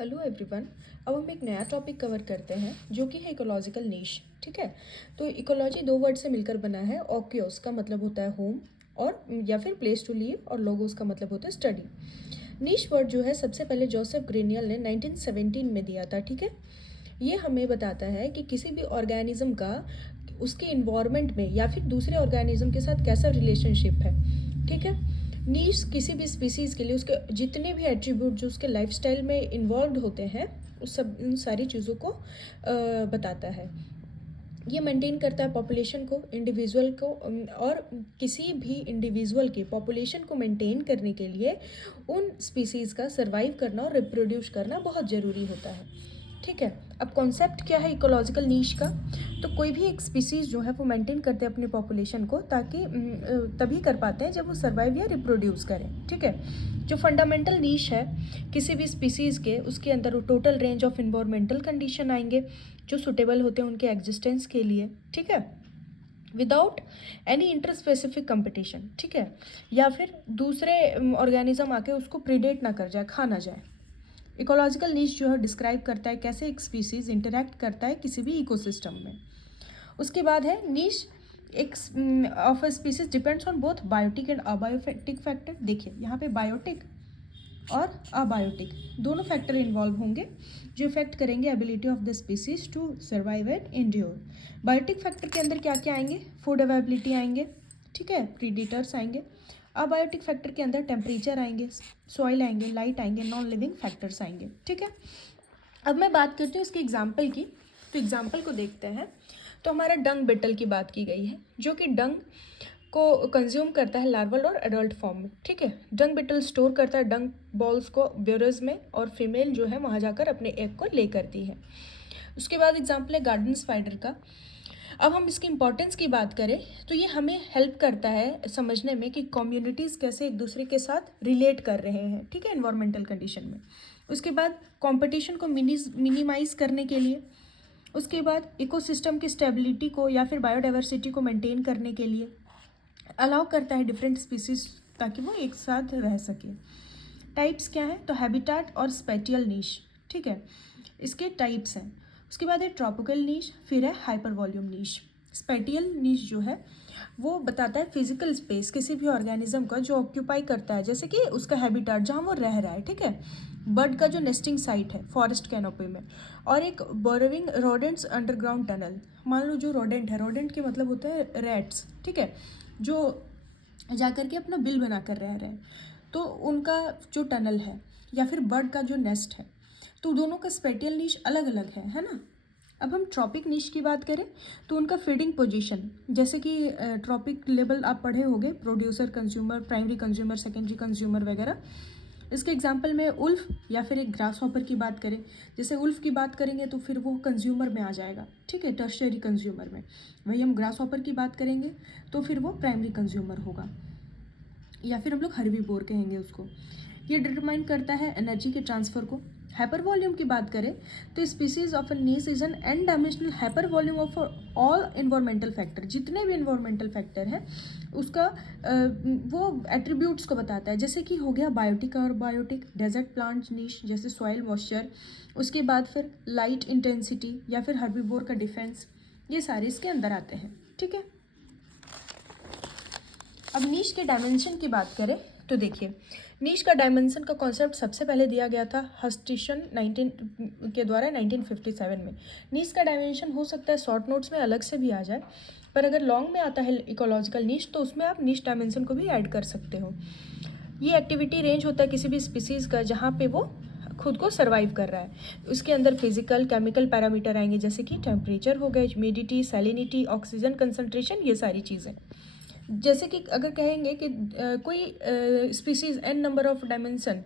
Hello everyone. अब हम एक नया टॉपिक कवर करते हैं जो कि है इकोलॉजिकल नीश। ठीक है। तो इकोलॉजी दो वर्ड से मिलकर बना है। ऑक्योस का मतलब होता है होम और या फिर प्लेस टू लिव, और लोगोस का मतलब होता है स्टडी। नीश वर्ड जो है सबसे पहले जोसेफ ग्रेनियल ने 1917 में दिया था। ठीक है। ये हमें बताता है कि किसी भी ऑर्गेनिज्म का उसके इन्वायरमेंट में या फिर दूसरे ऑर्गेनिज्म के साथ कैसा रिलेशनशिप है। ठीक है। नीश किसी भी स्पीसीज़ के लिए उसके जितने भी एट्रीब्यूट जो उसके लाइफस्टाइल में इन्वॉल्व होते हैं उस सब उन सारी चीज़ों को बताता है। ये मेंटेन करता है पॉपुलेशन को, इंडिविजुअल को, और किसी भी इंडिविजुअल की पॉपुलेशन को मेंटेन करने के लिए उन स्पीसीज़ का सर्वाइव करना और रिप्रोड्यूस करना बहुत ज़रूरी होता है। ठीक है। अब कॉन्सेप्ट क्या है इकोलॉजिकल नीश का? तो कोई भी एक स्पीसीज़ जो है वो मेंटेन करते हैं अपनी पॉपुलेशन को, ताकि तभी कर पाते हैं जब वो सर्वाइव या रिप्रोड्यूस करें। ठीक है। जो फंडामेंटल नीश है किसी भी स्पीसीज़ के, उसके अंदर वो total range of environmental condition आएंगे जो सुटेबल होते हैं उनके एग्जिस्टेंस के लिए। ठीक है। Without any inter specific competition. ठीक है। या फिर दूसरे ऑर्गेनिज्म आके उसको प्रीडेट ना कर जाए, खा ना जाए। इकोलॉजिकल नीश जो है डिस्क्राइब करता है कैसे एक स्पीसीज इंटरैक्ट करता है किसी भी इकोसिस्टम में। उसके बाद है नीश एक of a species depends on both biotic and abiotic factor. देखिए यहाँ पे बायोटिक और अबायोटिक दोनों फैक्टर इन्वॉल्व होंगे जो इफेक्ट करेंगे ability of the species to survive and endure. Biotic factor के अंदर क्या क्या आएंगे? फूड अवेलेबिलिटी आएंगे। ठीक है। प्रीडेटर्स आएंगे। अबायोटिक फैक्टर के अंदर टेम्परेचर आएंगे, सॉइल आएंगे, लाइट आएंगे, नॉन लिविंग फैक्टर्स आएंगे। ठीक है। अब मैं बात करती हूँ इसके एग्जाम्पल की। तो एग्जाम्पल को देखते हैं। तो हमारा डंग बिटल की बात की गई है जो कि डंग को कंज्यूम करता है लार्वल और एडल्ट फॉर्म में। ठीक है। डंग बिटल स्टोर करता है डंग बॉल्स को ब्यूरज में, और फीमेल जो है वहाँ जाकर अपने एग को ले करती है। उसके बाद एग्जाम्पल है गार्डन स्पाइडर का। अब हम इसकी इंपॉर्टेंस की बात करें तो ये हमें हेल्प करता है समझने में कि कम्युनिटीज़ कैसे एक दूसरे के साथ रिलेट कर रहे हैं। ठीक है। इन्वायरमेंटल कंडीशन में। उसके बाद कंपटीशन को मिनिमाइज करने के लिए। उसके बाद इकोसिस्टम की स्टेबिलिटी को या फिर बायोडाइवर्सिटी को मेंटेन करने के लिए अलाउ करता है डिफरेंट स्पीसीज ताकि वो एक साथ रह सके। टाइप्स क्या है? तो हैबिटेट और स्पेटियल नीश। ठीक है। इसके टाइप्स हैं। उसके बाद है ट्रॉपिकल नीश, फिर है हाइपर वॉल्यूम नीश। स्पेटियल नीश जो है वो बताता है फिजिकल स्पेस किसी भी ऑर्गेनिज्म का जो ऑक्यूपाई करता है, जैसे कि उसका हैबिटेट जहाँ वो रह रहा है। ठीक है। बर्ड का जो नेस्टिंग साइट है फॉरेस्ट कैनोपी में, और एक बोरोविंग रोडेंट्स अंडरग्राउंड टनल। मान लो जो रोडेंट है, रोडेंट के मतलब होता है रैट्स। ठीक है। जो जाकर के अपना बिल बना कर रह रहे हैं, तो उनका जो टनल है या फिर बर्ड का जो नेस्ट है, तो दोनों का स्पेटियल नीश अलग अलग है ना। अब हम ट्रॉपिक नीश की बात करें तो उनका फीडिंग पोजीशन, जैसे कि ट्रॉपिक लेवल आप पढ़े होंगे, producer, consumer, primary consumer, secondary consumer वगैरह। इसके एग्जांपल में उल्फ या फिर एक ग्रास हॉपर की बात करें, जैसे उल्फ की बात करेंगे तो फिर वो कंज्यूमर में आ जाएगा। ठीक है। टर्शियरी कंज्यूमर में। वही हम ग्रास हॉपर की बात करेंगे तो फिर वो प्राइमरी कंज्यूमर होगा, या फिर हम लोग हर्बीवोर कहेंगे उसको। ये डिटरमाइन करता है एनर्जी के ट्रांसफ़र को। हाइपर वॉल्यूम की बात करें तो species of an niche is an n dimensional hyper volume of all environmental factor. जितने भी इन्वायरमेंटल फैक्टर है उसका वो एट्रीब्यूट्स को बताता है, जैसे कि हो गया बायोटिक और बायोटिक, डेजर्ट प्लांट नीश जैसे सॉइल मॉइस्चर। उसके बाद फिर लाइट इंटेंसिटी या फिर हर्बीवोर का डिफेंस, ये सारे इसके अंदर आते हैं। ठीक है। अब नीश के डायमेंशन की बात करें तो देखिए, नीश का डायमेंशन का कॉन्सेप्ट सबसे पहले दिया गया था हस्टिशन 19 के द्वारा 1957 में। नीश का डायमेंशन हो सकता है शॉर्ट नोट्स में अलग से भी आ जाए, पर अगर लॉन्ग में आता है इकोलॉजिकल नीश तो उसमें आप नीश डायमेंशन को भी ऐड कर सकते हो। ये एक्टिविटी रेंज होता है किसी भी स्पीसीज़ का जहाँ पे वो खुद को सर्वाइव कर रहा है। उसके अंदर फिजिकल केमिकल पैरामीटर आएंगे, जैसे कि टेम्परेचर हो गया, ह्यूमिडिटी, सैलिनिटी, ऑक्सीजन कंसंट्रेशन, ये सारी चीज़ें। जैसे कि अगर कहेंगे कि कोई species N number of dimension,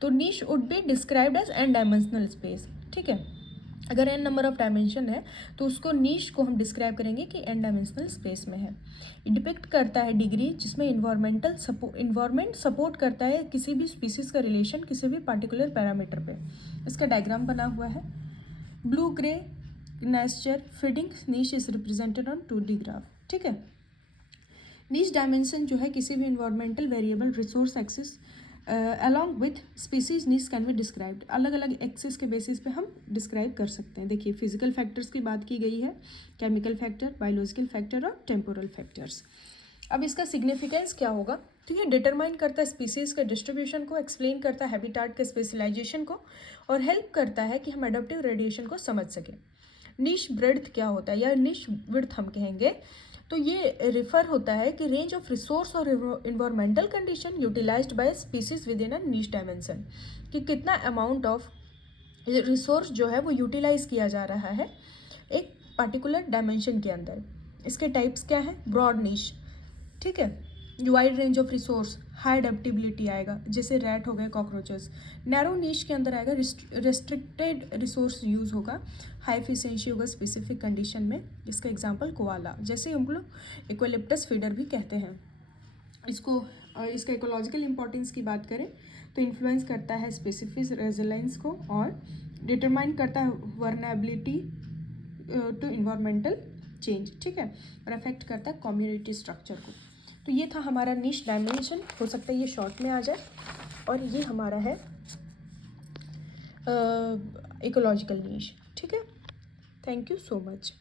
तो niche would be described as N dimensional space. ठीक है। अगर एन नंबर ऑफ डायमेंशन है तो उसको नीश को हम डिस्क्राइब करेंगे कि एन डायमेंशनल स्पेस में है। डिपिक्ट करता है डिग्री जिसमें इन्वायरमेंट सपोर्ट करता है किसी भी स्पीसीज का रिलेशन किसी भी पार्टिकुलर पैरामीटर पे। इसका डायग्राम बना हुआ है। Blue grey gnatcatcher feeding niche is represented on 2D graph. ठीक है। नीश डायमेंशन जो है किसी भी environmental variable resource axis along with species needs can be described, अलग अलग एक्सिस के बेसिस पे हम डिस्क्राइब कर सकते हैं। देखिए फिजिकल फैक्टर्स की बात की गई है, केमिकल फैक्टर, बायोलॉजिकल फैक्टर और टेम्पोरल फैक्टर्स। अब इसका सिग्निफिकेंस क्या होगा, तो ये डिटरमाइन करता है स्पीसीज़ के डिस्ट्रीब्यूशन को, एक्सप्लेन करता है हैबिटाट के स्पेशलाइजेशन को, और हेल्प करता है कि हम एडाप्टिव रेडिएशन को समझ सकें। निश ब्रेड्थ क्या होता है या निश विड्थ हम कहेंगे, तो ये रिफर होता है कि रेंज ऑफ रिसोर्स और environmental condition utilized by species within a niche dimension, कि कितना अमाउंट ऑफ रिसोर्स जो है वो यूटिलाइज किया जा रहा है एक पर्टिकुलर डायमेंशन के अंदर। इसके टाइप्स क्या है, ब्रॉड निश, ठीक है, wide range of resource, high adaptability आएगा, जैसे रैट हो गए, कॉकरोचेस। नैरो नीश के अंदर आएगा रेस्ट्रिक्टेड रिसोर्स यूज़ होगा, हाई एफिशिएंसी होगा स्पेसिफिक कंडीशन में। इसका एग्जांपल कोआला, जैसे हम लोग इक्वलिप्टस फीडर भी कहते हैं इसको। इसका इकोलॉजिकल इंपॉर्टेंस की बात करें तो इन्फ्लुएंस करता है स्पेसिफिक रेजिलेंस को, और डिटरमाइन करता है वर्नेबिलिटी टू इन्वायरमेंटल चेंज, ठीक है, और अफेक्ट करता है कम्युनिटी स्ट्रक्चर को। तो ये था हमारा निश डायमेंशन, हो सकता है ये शॉर्ट में आ जाए, और ये हमारा है इकोलॉजिकल निश, ठीक है। Thank you so much.